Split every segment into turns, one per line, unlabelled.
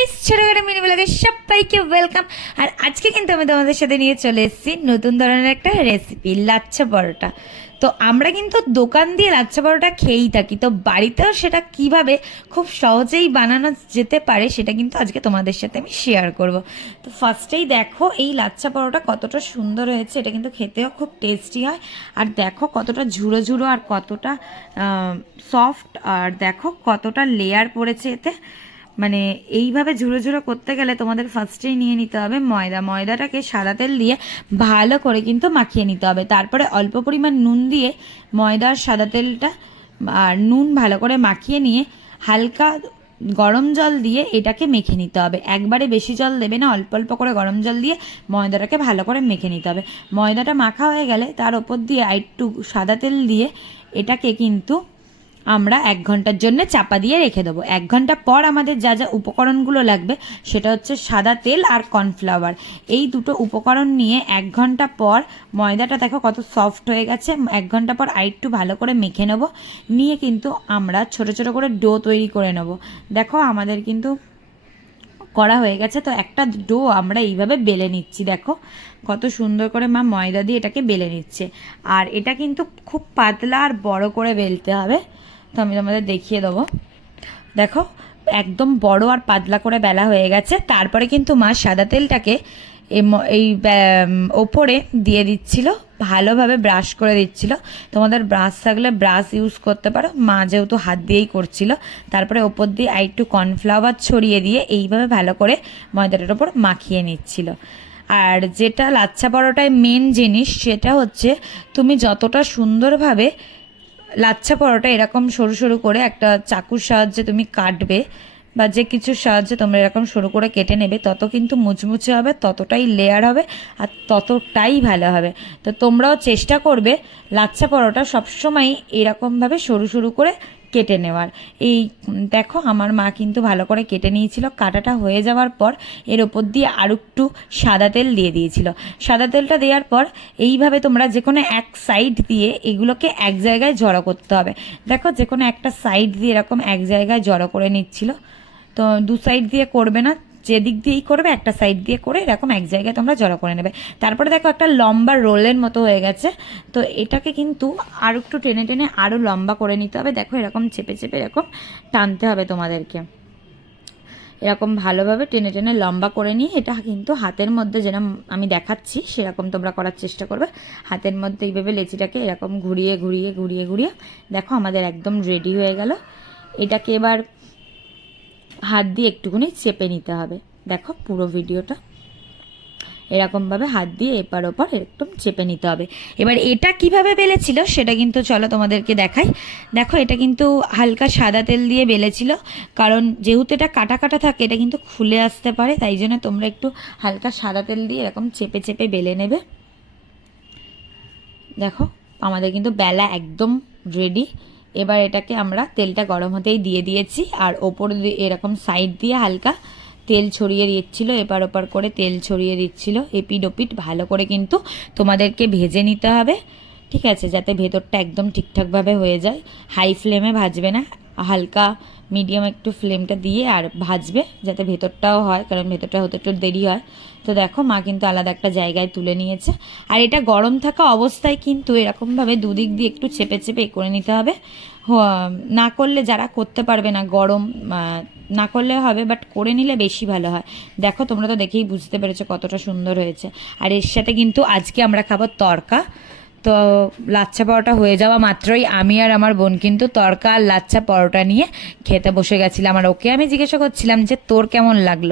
Guys ছোটখাটো mini ব্লগে সবাইকে ওয়েলকাম আর আজকে কিন্তু আমি তোমাদের সাথে নিয়ে চলে এসেছি নতুন ধরনের একটা রেসিপি লাচ্ছা পরোটা। তো আমরা কিন্তু দোকান দিয়ে লাচ্ছা পরোটা খেয়েই থাকি। তো বাড়িতেও সেটা কীভাবে খুব সহজেই বানানো যেতে পারে সেটা কিন্তু আজকে তোমাদের সাথে আমি শেয়ার করব। তো ফার্স্টেই দেখো, এই লাচ্ছা পরোটা কতটা সুন্দর হয়েছে, এটা কিন্তু খেতেও খুব টেস্টি হয়। আর দেখো কতটা ঝুড়ো ঝুড়ো আর কতটা সফট আর দেখো কতটা লেয়ার পড়েছে এতে। মানে এইভাবে ঝুড়ো ঝুড়ো করতে গেলে তোমাদের ফার্স্টেই নিয়ে নিতে হবে ময়দা। ময়দাটাকে সাদা তেল দিয়ে ভালো করে কিন্তু মাখিয়ে নিতে হবে। তারপরে অল্প পরিমাণ নুন দিয়ে ময়দার সাদা তেলটা আর নুন ভালো করে মাখিয়ে নিয়ে হালকা গরম জল দিয়ে এটাকে মেখে নিতে হবে। একবারে বেশি জল দেবে না, অল্প অল্প করে গরম জল দিয়ে ময়দাটাকে ভালো করে মেখে নিতে হবে। ময়দাটা মাখা হয়ে গেলে তার ওপর দিয়ে একটু সাদা তেল দিয়ে এটাকে কিন্তু আমরা এক ঘণ্টার জন্য চাপা দিয়ে রেখে দেবো। এক ঘণ্টা পর আমাদের যা যা উপকরণগুলো লাগবে, সেটা হচ্ছে সাদা তেল আর কর্নফ্লাওয়ার। এই দুটো উপকরণ নিয়ে এক ঘণ্টা পর ময়দাটা দেখো কত সফট হয়ে গেছে। এক ঘণ্টা পর আরেকটু ভালো করে মেখে নেব। নিয়ে কিন্তু আমরা ছোট ছোট করে ডো তৈরি করে নেব। দেখো আমাদের কিন্তু করা হয়ে গেছে। তো একটা ডো আমরা এইভাবে বেলে নিচ্ছি, দেখো। কত সুন্দর করে মা ময়দা দিয়ে এটাকে বেলে নিচ্ছে। আর এটা কিন্তু খুব পাতলা আর বড় করে বেলতে হবে। তো আমি তোমাদের দেখিয়ে দেবো। দেখো, একদম বড় আর পাতলা করে বেলা হয়ে গেছে। তারপরে কিন্তু মা সাদা তেলটাকে এই ওপরে দিয়ে দিচ্ছিল, ভালোভাবে ব্রাশ করে দিচ্ছিল। তোমাদের ব্রাশ থাকলে ব্রাশ ইউজ করতে পারো, মা যেহেতু হাত দিয়েই করছিল। তারপরে ওপর দিয়ে একটু কর্নফ্লাওয়ার ছড়িয়ে দিয়ে এইভাবে ভালো করে ময়দাটার ওপর মাখিয়ে নিচ্ছিল। আর যেটা লাচ্ছা পরোটায় মেন জিনিস, সেটা হচ্ছে তুমি যতটা সুন্দরভাবে লাচ্ছা পরোটা এরকম সরু সরু করে একটা চাকুর সাহায্যে তুমি কাটবে বা যে কিছুর সাহায্যে তোমরা এরকম সরু করে কেটে নেবে, তত কিন্তু মুচমুচে হবে, ততটাই লেয়ার হবে আর ততটাই ভালো হবে। তো তোমরাও চেষ্টা করবে লাচ্ছা পরোটা সবসময় এরকমভাবে সরু সরু করে কেটে নেওয়ার। এই দেখো আমার মা কিন্তু ভালো করে কেটে নিয়েছিল, কাটাটা হয়ে যাওয়ার পর এর ওপর দিয়ে আরও একটু সাদা তেল দিয়ে দিয়েছিল। সাদা তেলটা দেওয়ার পর এইভাবে তোমরা যে কোনো এক সাইড দিয়ে এগুলোকে এক জায়গায় জড়ো করতে হবে। দেখো যে কোনো একটা সাইড দিয়ে এরকম এক জায়গায় জড়ো করে নিচ্ছিল। তো দু সাইড দিয়ে করবে না যেদিক দিয়েই করবে, একটা সাইড দিয়ে করে এরকম এক জায়গায় তোমরা জড়ো করে নেবে। তারপরে দেখো একটা লম্বা রোলের মতো হয়ে গেছে, তো এটাকে কিন্তু আর একটু টেনে টেনে আরও লম্বা করে নিতে হবে। দেখো এরকম চেপে চেপে এরকম টানতে হবে তোমাদেরকে। এরকম ভালোভাবে টেনে টেনে লম্বা করে নিয়ে এটা কিন্তু হাতের মধ্যে যেরকম আমি দেখাচ্ছি, সেরকম তোমরা করার চেষ্টা করবে। হাতের মধ্যে এইভাবে লেচিটাকে এরকম ঘুরিয়ে ঘুরিয়ে ঘুরিয়ে ঘুরিয়ে দেখো আমাদের একদম রেডি হয়ে গেল। এটাকে এবার হাত দিয়ে একটুখানি চেপে নিতে হবে। দেখো পুরো ভিডিওটা এরকমভাবে হাত দিয়ে এপার ওপার একদম চেপে নিতে হবে। এবার এটা কীভাবে বেলেছিল সেটা কিন্তু চলো তোমাদেরকে দেখাই। দেখো এটা কিন্তু হালকা সাদা তেল দিয়ে বেলেছিল, কারণ যেহেতু এটা কাটা কাটা থাকে, এটা কিন্তু খুলে আসতে পারে, তাই জন্য তোমরা একটু হালকা সাদা তেল দিয়ে এরকম চেপে চেপে বেলে নেবে। দেখো, আমাদের কিন্তু বেলা একদম রেডি এবার এটাকে আমরা তেলটা গরম হতেই দিয়ে দিয়েছি, আর ওপর এরকম সাইড দিয়ে হালকা তেল ছড়িয়ে দিচ্ছিল, এপার ওপার করে তেল ছড়িয়ে দিচ্ছিল এপিড ওপিড ভালো করে কিন্তু তোমাদেরকে ভেজে নিতে হবে, ঠিক আছে? যাতে ভেতরটা একদম ঠিকঠাকভাবে হয়ে যায়। হাই ফ্লেমে ভাজবে না হালকা মিডিয়াম একটু ফ্লেমটা দিয়ে আর ভাজবে যাতে ভেতরটাও হয়, কারণ ভেতরটা হতে একটু দেরি হয়। তো দেখো, মা কিন্তু আলাদা একটা জায়গায় তুলে নিয়েছে। আর এটা গরম থাকা অবস্থায় কিন্তু এরকমভাবে দুদিক দিয়ে একটু চেপে চেপে করে নিতে হবে। না করলে যারা করতে পারবে না গরম না করলে হবে বাট করে নিলে বেশি ভালো হয়। দেখো, তোমরা তো দেখেই বুঝতে পেরেছ কতটা সুন্দর হয়েছে। আর এর সাথে কিন্তু আজকে আমরা খাব তরকা। তো লাচ্ছা পরোটা হয়ে যাওয়া মাত্রই আমি আর আমার বোন কিন্তু তরকা আর লাচ্ছা পরোটা নিয়ে খেতে বসে গেছিলাম। আর ওকে আমি জিজ্ঞাসা করছিলাম যে, তোর কেমন লাগল?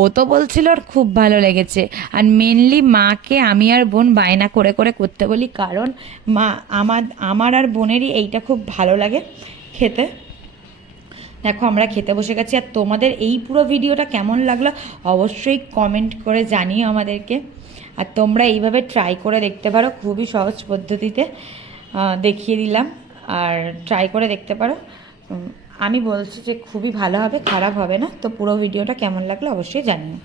ও তো বলছিল ওর খুব ভালো লেগেছে। আর মেনলি মাকে আমি আর বোন বায়না করে করে করতে বলি, কারণ মা, আমার আমার আর বোনেরই এইটা খুব ভালো লাগে খেতে। দেখো, আমরা খেতে বসে গেছি। আর তোমাদের এই পুরো ভিডিওটা কেমন লাগল, অবশ্যই কমেন্ট করে জানিও আমাদেরকে। আর তোমরা এইভাবে ট্রাই করে দেখতে পারো, খুবই সহজ পদ্ধতিতে দেখিয়ে দিলাম। আর ট্রাই করে দেখতে পারো। আমি বলছি যে খুবই ভালো হবে, খারাপ হবে না। তো পুরো ভিডিওটা কেমন লাগল অবশ্যই জানিও।